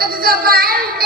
我怎么办？